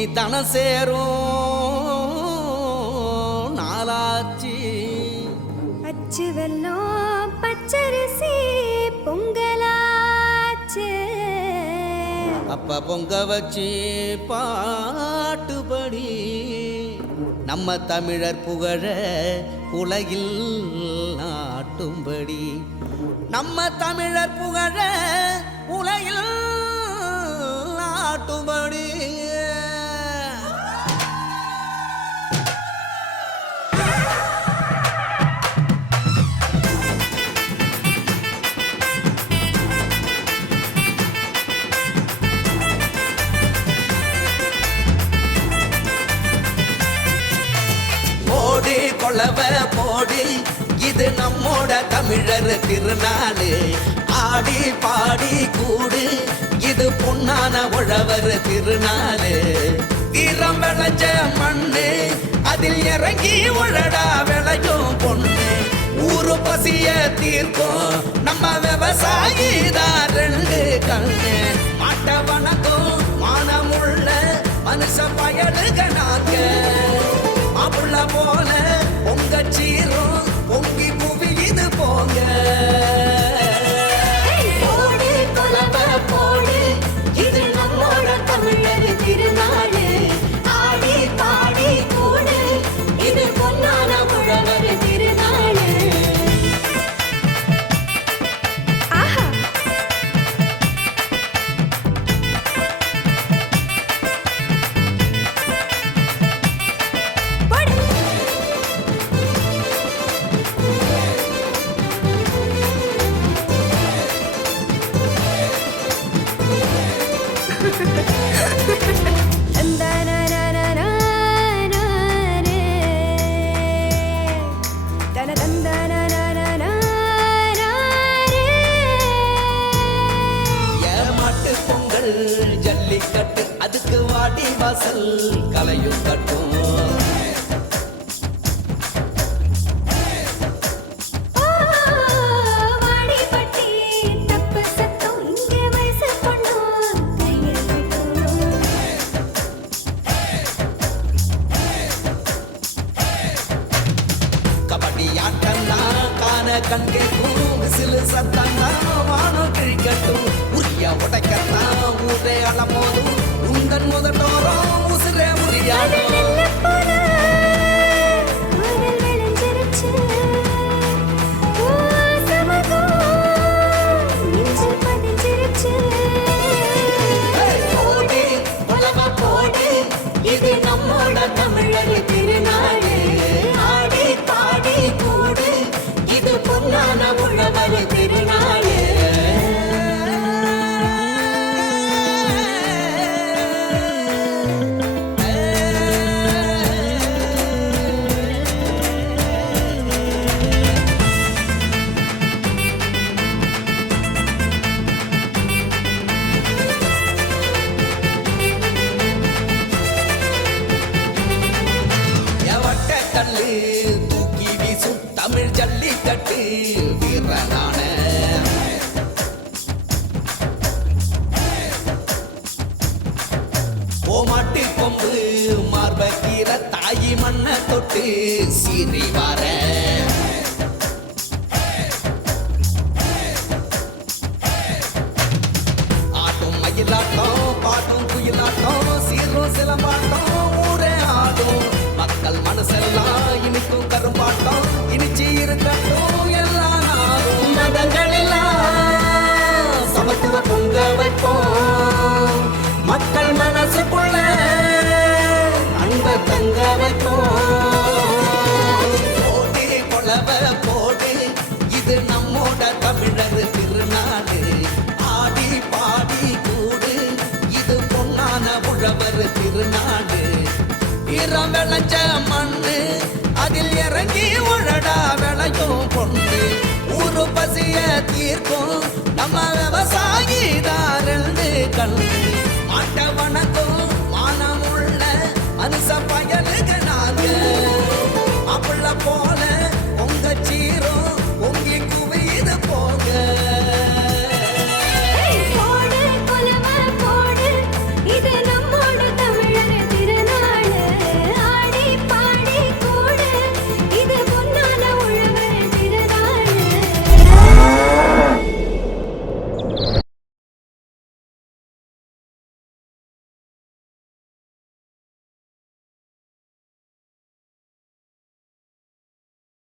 இனி தன சேரும் நாளாச்சி. அச்சு வெல்லம் பச்சரிசி பொங்கலாச்சு. அப்ப பொங்க வச்சு பாட்டுபடி நம்ம தமிழர் புகழ உலகில் நாட்டும்படி. நம்ம தமிழர் புகழ உலகில் நாட்டும்படி. கொளவ போடி இது நம்மோட தமிழர் திருநாளு. ஆடி பாடி கூடு இது பொன்னான உழவர் திருநாளு. வீரம் விளைஞ்ச மண்ணு அதில் இறங்கி உழடா விளையும் பொண்ணு. ஊரு பசிய தீர்க்கும் நம்ம விவசாயி தான் ரெண்டு கண்ணு. மாட்ட வணக்கம் மானமுள்ள மனுஷ பயலுக நாங்க. மாப்புள்ள போல பொங்க சீரும் பொங்கி புவி இது போங்க. போடு கொலவ போடு இது நம்மோட தமிழர் திருநாளு. ஆடி பாடி கூடு இது பொன்னான உழவர் திருநாளு. ஆஹா ஜல்லிக்கட்டு அதுக்கு வாடி வாசல் கலையும் கட்டும். கபடி ஆட்டம்லாம் காண கண் கேட்கும். விசிலு சத்தம்லாம் வானம் கிழிக்கட்டும். உரிய உடைக்கத்தான் ஊரே அளமோதும். உந்தன் முதட்டோரம் உசுரே உரியாடும். போடி உலக போடி இது நம்மோட தமிழர் திருநாளு. ஆடி பாடி கூடு இது பொன்னான உழவர் திருநாளு. தூக்கி வீசும் தமிழ் ஜல்லிக்கட்டு வீரனான. ஓமாட்டி கொம்பு மார்பக்கீர தாயி மண்ண தொட்டு சீறி வார. ஆட்டும் மயிலாட்டம் பாட்டும் குயிலாட்டம் சீரும் சிலம்பாட்டம் ஊரே ஆடும். மக்கள் மனசெல்லாம் இனிக்கும் கரும்பாட்டம் இனிச்சி இருக்கட்டும் எல்லா நாளும். மதங்கள் எல்லாம் சமத்துவ பொங்க வைப்போம். மக்கள் மனசுக்குள்ள அன்ப தங்க வைப்போம். போடி கொளவ போடி இது நம்மோட தமிழர் திருநாளு. ஆடி பாடி கூடு இது பொன்னான உழவர் திருநாளு. வீரம் விளைஞ்ச மண்ணு அதில் இறங்கி உழடா விளையும் பொண்ணு. ஊரு பசிய தீர்க்கும்